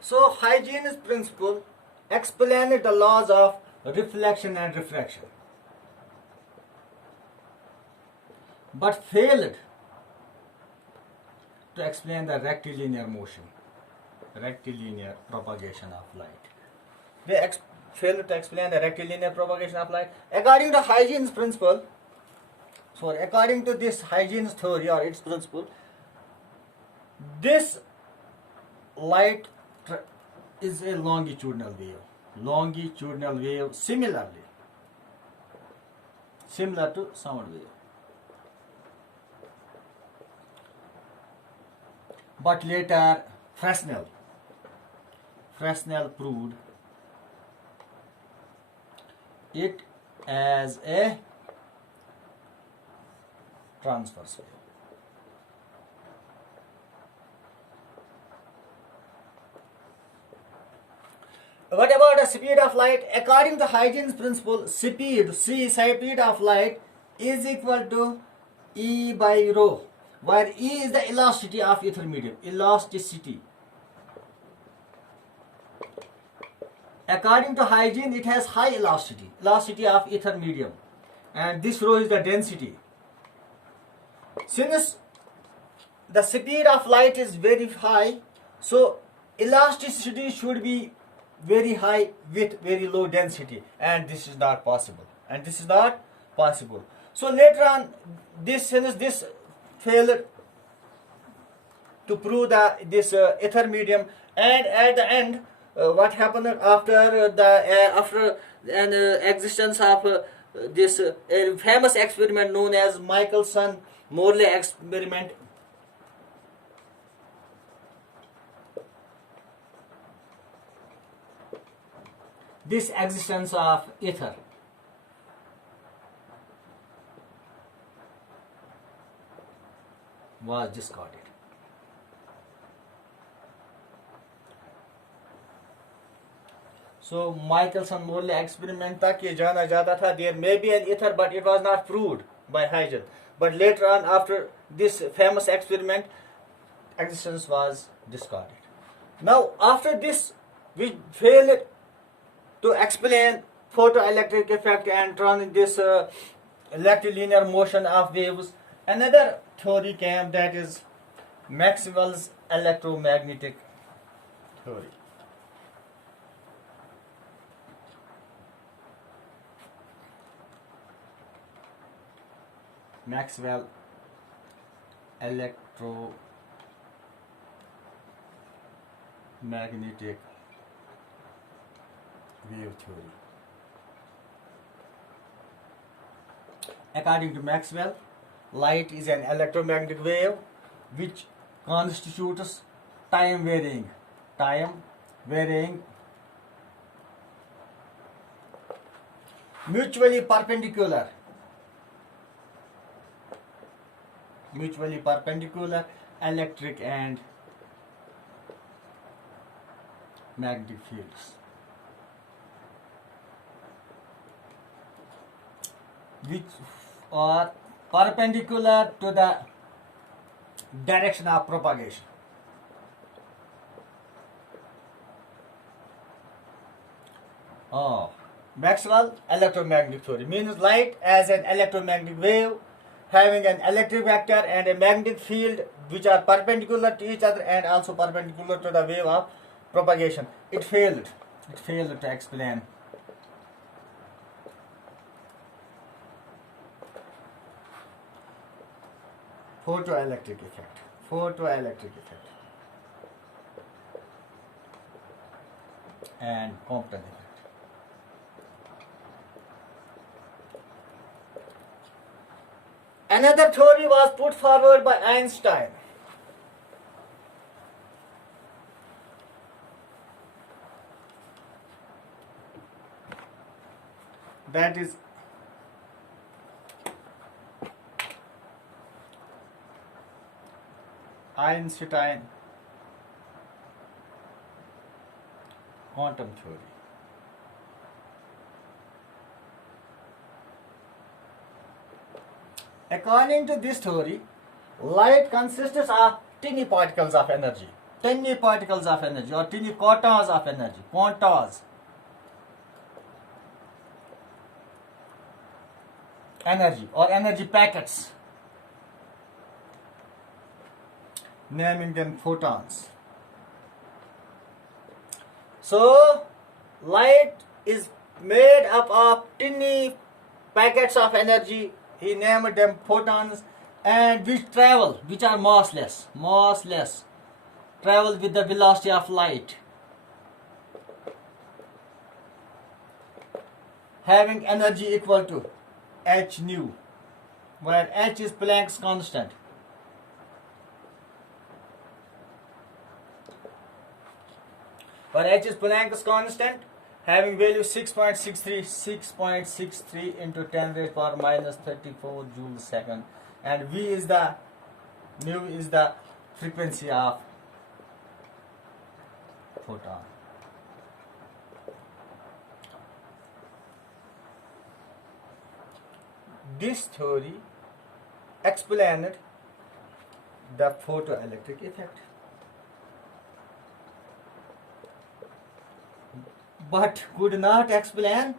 So Huygens principle explained the laws of reflection and refraction, but failed to explain the rectilinear motion, rectilinear propagation of light. They failed to explain the rectilinear propagation of light. According to Huygens principle, according to this Huygens theory or its principle, this light is a longitudinal wave. Longitudinal wave similar to sound wave. But later Fresnel proved it as a transverse wave. What about the speed of light? According to Huygens principle, speed of light is equal to E by rho, where E is the elasticity of ether medium. Elasticity. According to Huygens, it has high elasticity of ether medium, and this rho is the density. Since the speed of light is very high, so elasticity should be very high with very low density, and this is not possible. So later on, since this failed to prove this ether medium, and at the end, what happened after the existence of this famous experiment known as Michelson-Morley experiment. This existence of ether was discarded. So Michelson-Morley experiment तक ये जाना जाता था there may be an ether, but it was not proved by Huygens. But later on, after this famous experiment, existence was discarded. Now after this, we failed to explain photoelectric effect and turn this rectilinear motion of waves. Another theory came, that is Maxwell's electromagnetic theory. Maxwell electromagnetic wave theory. According to Maxwell, light is an electromagnetic wave which constitutes time varying, mutually perpendicular electric and magnetic fields, which are perpendicular to the direction of propagation. Maxwell electromagnetic theory means light as an electromagnetic wave having an electric vector and a magnetic field which are perpendicular to each other and also perpendicular to the wave of propagation. It failed to explain photoelectric effect and Compton effect. Another theory was put forward by Einstein. That is Einstein quantum theory. According to this theory, light consists of tiny particles of energy. tiny particles of energy or tiny quantas of energy, quantas energy or energy packets, naming them photons. So light is made up of tiny packets of energy. He named them photons, and which are massless, travel with the velocity of light, having energy equal to h nu, where h is Planck's constant. Where h is Planck's constant, having value 6.63 into 10 raised power minus 34 joules second, and v is the nu is the frequency of photon. This theory explained the photoelectric effect, but could not explain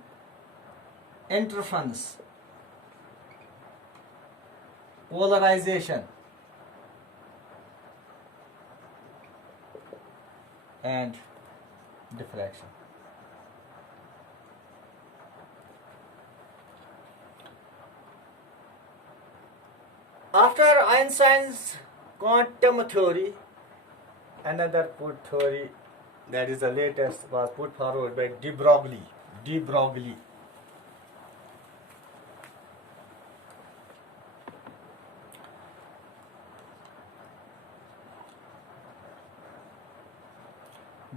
interference, polarization, and diffraction. After Einstein's quantum theory, another theory that is the latest was put forward by de Broglie. De Broglie.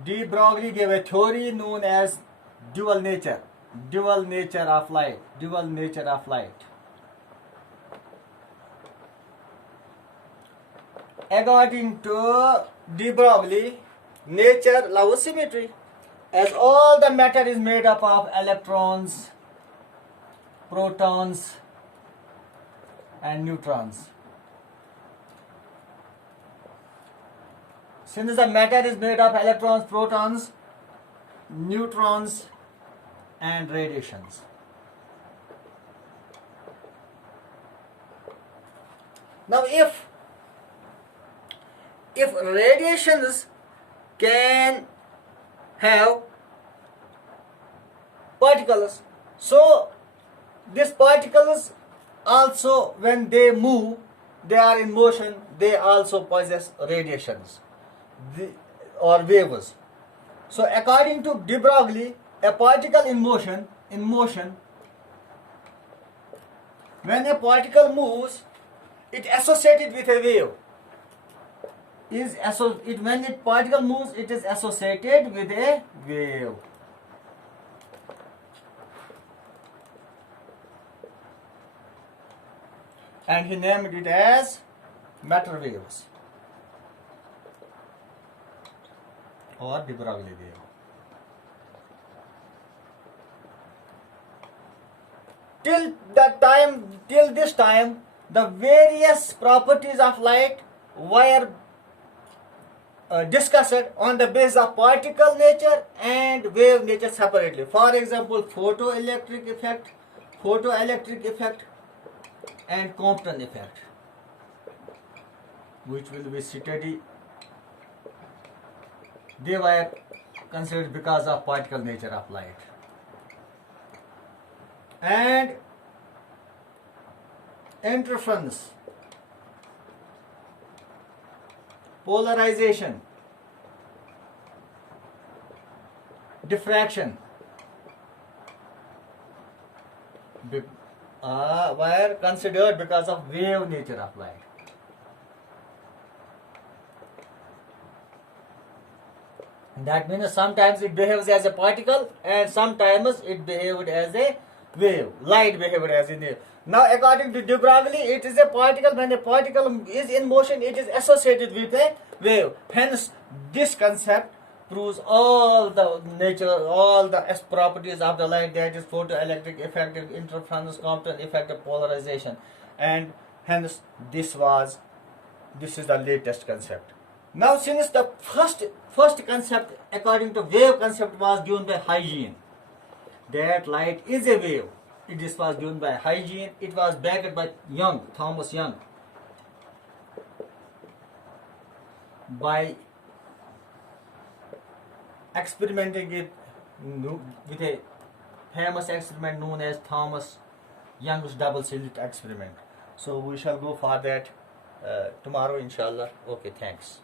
De Broglie gave a theory known as dual nature of light, According to de Broglie, nature loves symmetry, as all the matter is made up of electrons, protons, and neutrons. Since the matter is made of electrons, protons, neutrons, and radiations. Now if radiations can have particles, so these particles also, when they move, they are in motion, they also possess radiations or waves. So according to de Broglie, a particle in motion, when a particle moves, it associated with a wave. When a particle moves, it is associated with a wave. And he named it as matter waves or de Broglie wave. Till this time, the various properties of light were discussed on the basis of particle nature and wave nature separately. For example, photoelectric effect, and Compton effect, which will be studied. They were considered because of particle nature of light. And interference, polarization, diffraction were considered because of wave nature of light. That means sometimes it behaves as a particle and sometimes it behaved as a wave. Light behaved as a wave. Now according to de Broglie, it is a particle. When a particle is in motion, it is associated with a wave. Hence, this concept proves all the properties of the light, that is photoelectric effect, interference, Compton effect, polarization, and hence this is the latest concept. Now, since the first concept according to wave concept was given by Huygens, that light is a wave. This was given by Huygens. It was backed by Thomas Young, by experimenting it with a famous experiment known as Thomas Young's double slit experiment. So we shall go for that tomorrow, inshallah. Okay, thanks.